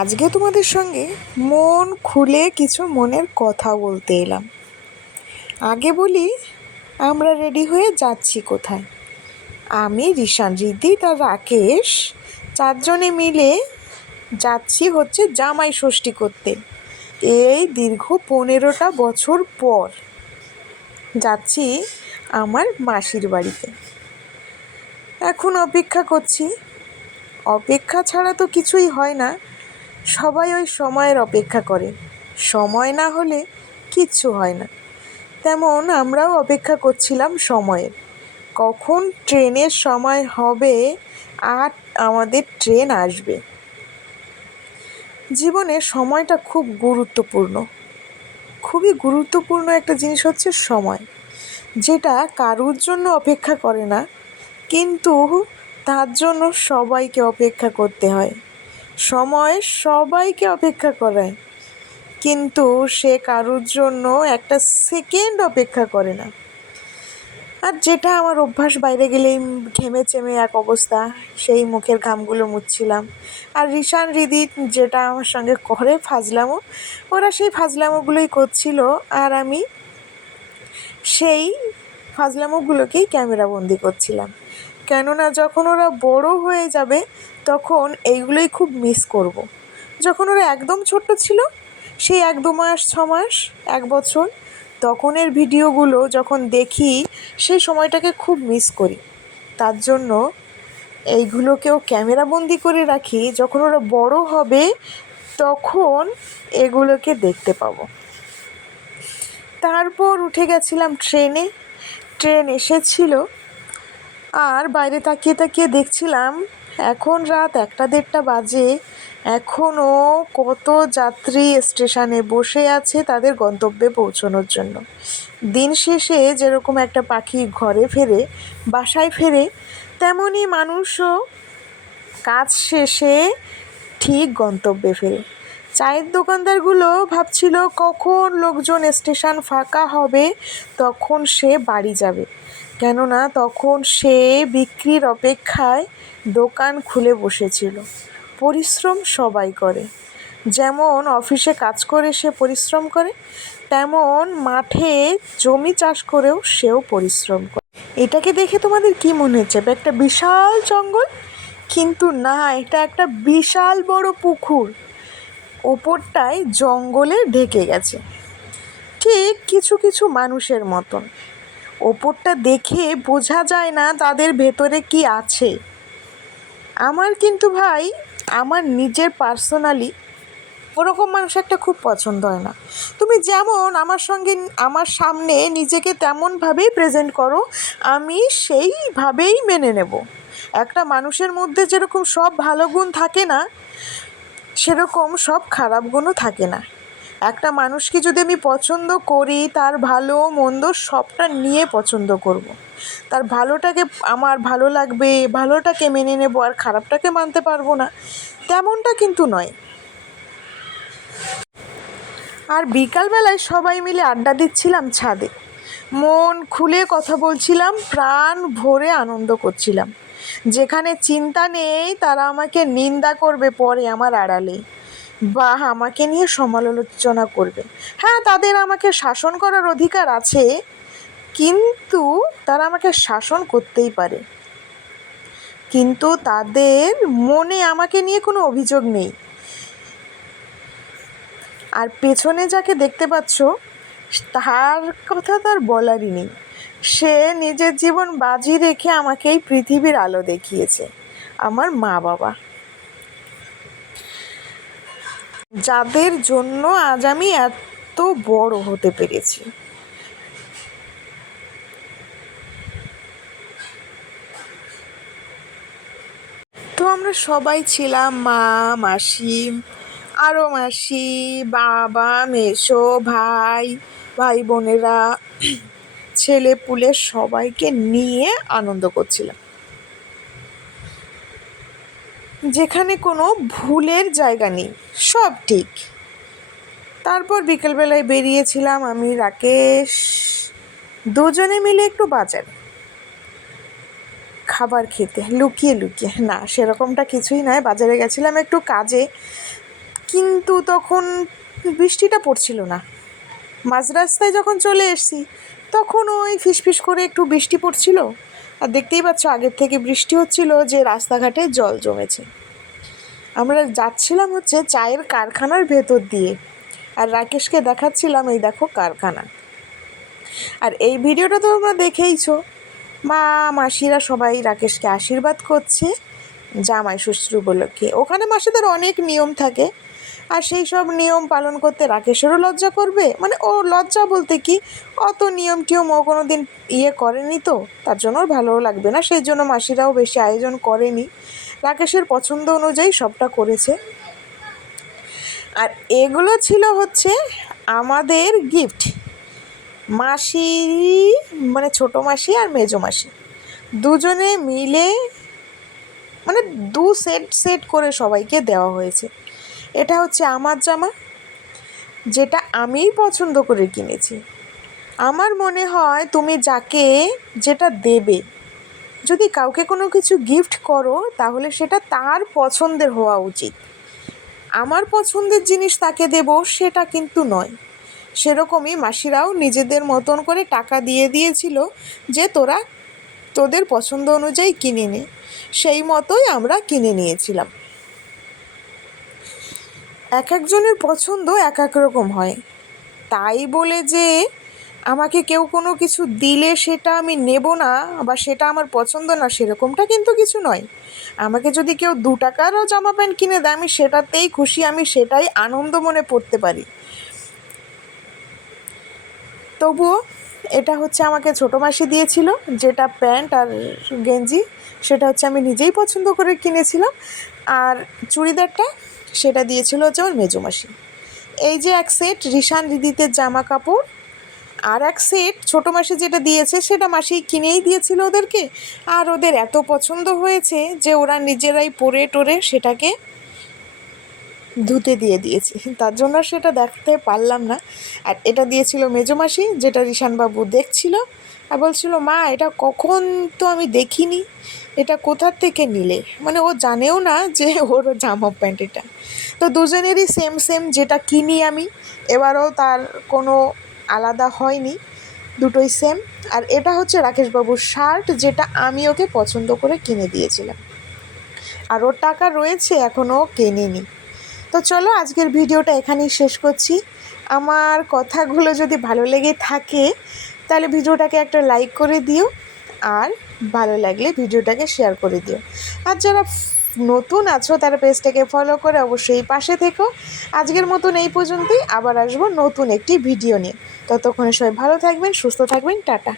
আজকে তোমাদের সঙ্গে মন খুলে কিছু মনের কথা বলতে এলাম। আগে বলি, আমরা রেডি হয়ে যাচ্ছি কোথায়? আমি, রিশান রিদ্ধি তার রাকেশ চারজনে মিলে যাচ্ছি হচ্ছে জামাই ষষ্ঠী করতে। এই দীর্ঘ পনেরোটা বছর পর যাচ্ছি আমার মাসির বাড়িতে। এখন অপেক্ষা করছি। অপেক্ষা ছাড়া তো কিছুই হয় না। সবাই ওই সময়ের অপেক্ষা করে। সময় না হলে কিচ্ছু হয় না। তেমন আমরাও অপেক্ষা করছিলাম সময়ের। কখন ট্রেনের সময় হবে আর আমাদের ট্রেন আসবে। জীবনে সময়টা খুব গুরুত্বপূর্ণ। খুবই গুরুত্বপূর্ণ একটা জিনিস হচ্ছে সময়। যেটা কারুর জন্য অপেক্ষা করে না, কিন্তু তার জন্য সবাইকে অপেক্ষা করতে হয়। সময় সবাইকে অপেক্ষা করায়। কিন্তু সে কারুর জন্য একটা সেকেন্ড অপেক্ষা করে না। আর যেটা আমার অভ্যাস, বাইরে গেলেই ঘেমে চেমে এক অবস্থা। সেই মুখের ঘামগুলো মুছছিলাম। আর রিশান, রিদি যেটা আমার সঙ্গে করে ফাজলামো, ওরা সেই ফাজলামোগুলোই করছিল। আর আমি সেই ফাজলামোগুলোকেই ক্যামেরাবন্দি করছিলাম। কেননা যখন ওরা বড় হয়ে যাবে, তখন এইগুলোই খুব মিস করব। যখন ওরা একদম ছোট্ট ছিল, সেই এক দু মাস, ছ মাস, এক বছর, তখনের ভিডিওগুলো যখন দেখি, সেই সময়টাকে খুব মিস করি। তার জন্য এইগুলোকেও ক্যামেরাবন্দি করে রাখি, যখন ওরা বড় হবে, তখন এগুলোকে দেখতে পাবো। তারপর উঠে গেছিলাম ট্রেনে। ট্রেন এসেছিল আর বাইরে তাকিয়ে তাকিয়ে দেখছিলাম এখন রাত একটা দেড়টা বাজে। এখনও কত যাত্রী স্টেশনে বসে আছে তাদের গন্তব্যে পৌঁছানোর জন্য। দিন শেষে যেরকম একটা পাখি ঘরে ফেরে, বাসায় ফেরে তেমনই মানুষও কাজ শেষে ঠিক গন্তব্যে ফেরে। চায়ের দোকানদারগুলো ভাবছিল কখন লোকজন স্টেশন ফাঁকা হবে, তখন সে বাড়ি যাবে। কেননা তখন সে বিক্রির অপেক্ষায় দোকান খুলে বসেছিল। পরিশ্রম সবাই করে। যেমন অফিসে কাজ করে সে পরিশ্রম করে, তেমন মাঠে জমি চাষ করেও সেও পরিশ্রম করে। এটাকে দেখে তোমাদের কি মনে হচ্ছে? একটা বিশাল জঙ্গল? কিন্তু না, এটা একটা বিশাল বড় পুকুর। ওপরটায় জঙ্গলে ঢেকে গেছে। ঠিক কিছু কিছু মানুষের মতন। ওপরটা দেখে বোঝা যায় না তাদের ভেতরে কি আছে। আমার কিন্তু ভাই, আমার নিজের পার্সোনালি ওরকম মানুষ একটা খুব পছন্দ হয় না। তুমি যেমন আমার সঙ্গে, আমার সামনে নিজেকে তেমনভাবেই প্রেজেন্ট করো, আমি সেইভাবেই মেনে নেব। একটা মানুষের মধ্যে যেরকম সব ভালো গুণ থাকে না, সেরকম সব খারাপ গুণও থাকে না। একটা মানুষকে যদি আমি পছন্দ করি, তার ভালো মন্দ সবটা নিয়ে পছন্দ করব। তার ভালোটাকে আমার ভালো লাগবে, ভালোটাকে মেনে নেব আর খারাপটাকে মানতে পারব না, তেমনটা কিন্তু নয়। আর বিকালবেলায় সবাই মিলে আড্ডা দিচ্ছিলাম ছাদে। মন খুলে কথা বলছিলাম, প্রাণ ভরে আনন্দ করছিলাম। যেখানে চিন্তা নেই, তারা আমাকে নিন্দা করবে পরে আমার আড়ালে। বা আমাকে নিয়ে সমালোচনা করবে। হ্যাঁ তাদের আমাকে শাসন করার অধিকার আছে, কিন্তু তারা আমাকে শাসন করতেই পারে। কিন্তু তাদের মনে আমাকে নিয়ে কোনো অভিযোগ নেই। আর পেছনে যাকে দেখতে পাচ্ছ, তার কথা তার বলারই নেই। সে নিজের জীবন বাজি রেখে আমাকে এই পৃথিবীর আলো দেখিয়েছে। আমার মা বাবা যাদের জন্য আজ আমি এত বড় হতে পেরেছি। তো আমরা সবাই ছিলাম মা, মাসি আরও মাসি, বাবা, মেসো, ভাই ভাই বোনেরা। ছেলে পুলে সবাইকে নিয়ে আনন্দ করছিলাম। যেখানে কোনো ভুলের জায়গা নেই, সব ঠিক। তারপর বিকেলবেলায় বেরিয়েছিলাম আমি, রাকেশ, দুজনে মিলে একটু বাজারে। খাবার খেতে, লুকিয়ে লুকিয়ে, না, সেরকমটা কিছুই নয়, বাজারে গেছিলাম একটু কাজে, কিন্তু তখন বৃষ্টিটা পড়ছিল না। মাঝ রাস্তায় যখন চলে এসেছি, তখন ওই ফিসফিস করে একটু বৃষ্টি পড়ছিল। আর দেখতেই পাচ্ছ, আগের থেকে বৃষ্টি হচ্ছিল যে রাস্তাঘাটে জল জমেছে। আমরা যাচ্ছিলাম হচ্ছে চায়ের কারখানার ভেতর দিয়ে আর রাকেশকে দেখাচ্ছিলাম, এই দেখো কারখানা। আর এই ভিডিওটা তো তোমরা দেখেইছো। মা, মাসিরা সবাই রাকেশকে আশীর্বাদ করছে জামাই ষষ্ঠীর উপলক্ষে। ওখানে মাসিদের অনেক নিয়ম থাকে। আর সেই সব নিয়ম পালন করতে রাকেশেরও লজ্জা করবে? মানে ও লজ্জা বলতে কি? অত নিয়ম টিয়ম ও কোনো দিন ইয়ে করেনি তো? তার জন্য ভালোও লাগবে না, সেই জন্য মাসিরাও বেশি আয়োজন করেনি। রাকেশের পছন্দ অনুযায়ী সবটা করেছে। আর এগুলো ছিল হচ্ছে আমাদের গিফট মাসি মানে ছোটো মাসি আর মেজো মাসি। দুজনে মিলে মানে দু সেট সেট করে সবাইকে দেওয়া হয়েছে। এটা হচ্ছে আমার জামা, যেটা আমিই পছন্দ করে কিনেছি। আমার মনে হয় তুমি যাকে যেটা দেবে, যদি কাউকে কোনো কিছু গিফট করো, তাহলে সেটা তার পছন্দের হওয়া উচিত। আমার পছন্দের জিনিস তাকে দেব, সেটা কিন্তু নয়। সেরকমই মাসিরাও নিজেদের মতন করে টাকা দিয়ে দিয়েছিল যে তোরা তোদের পছন্দ অনুযায়ী কিনে নে। সেই মতোই আমরা কিনে নিয়েছিলাম। এক একজনের পছন্দ এক এক রকম হয়। তাই বলে যে আমাকে কেউ কোনো কিছু দিলে সেটা আমি নেব না বা সেটা আমার পছন্দ না, সেরকমটা কিন্তু কিছু নয়। আমাকে যদি কেউ দু টাকারও জামা প্যান্ট কিনে দেয়, আমি সেটাতেই খুশি, আমি সেটাই আনন্দ মনে পড়তে পারি। তবুও এটা হচ্ছে আমাকে ছোটো মাসি দিয়েছিল, যেটা প্যান্ট আর গেঞ্জি, সেটা হচ্ছে আমি নিজেই পছন্দ করে কিনেছিলাম। আর চুড়িদারটা সেটা দিয়েছিল হচ্ছে আমার মেজো মাসি। এই যে এক সেট রিশান রিদিতের জামা কাপড় আর এক সেট ছোটো মাসি যেটা দিয়েছে সেটা মাসি কিনেই দিয়েছিল ওদেরকে। আর ওদের এত পছন্দ হয়েছে যে ওরা নিজেরাই পরে টোরে সেটাকে ধুতে দিয়ে দিয়েছে। তার জন্য সেটা দেখতে পারলাম না। আর এটা দিয়েছিল মেজো মাসি যেটা রিশানবাবু দেখছিল। আর বলছিল, মা, এটা কখন তো আমি দেখিনি। এটা কোথার থেকে নিলে? মানে ও জানেও না যে ওর জামা প্যান্ট এটা। তো দুজনেরই সেম সেম যেটা কিনি আমি, এবারও তার কোনো আলাদা হয়নি, দুটোই সেম আর এটা হচ্ছে রাকেশবাবুর শার্ট যেটা আমি ওকে পছন্দ করে কিনে দিয়েছিলাম। আর ওর টাকা রয়েছে এখনও কেনেনি। তো চলো, আজকের ভিডিওটা এখানেই শেষ করছি। আমার কথাগুলো যদি ভালো লেগে থাকে তাহলে ভিডিওটাকে একটা লাইক করে দিও আর ভালো লাগলে ভিডিওটাকে শেয়ার করে দিও। আর যারা নতুন আছো, তারা পেজটাকে ফলো করে অবশ্যই পাশে থেকো। আজকের মতন এই পর্যন্তই, আবার আসব নতুন একটি ভিডিও নিয়ে। ততক্ষণে সবাই ভালো থাকবেন, সুস্থ থাকবেন, টাটা।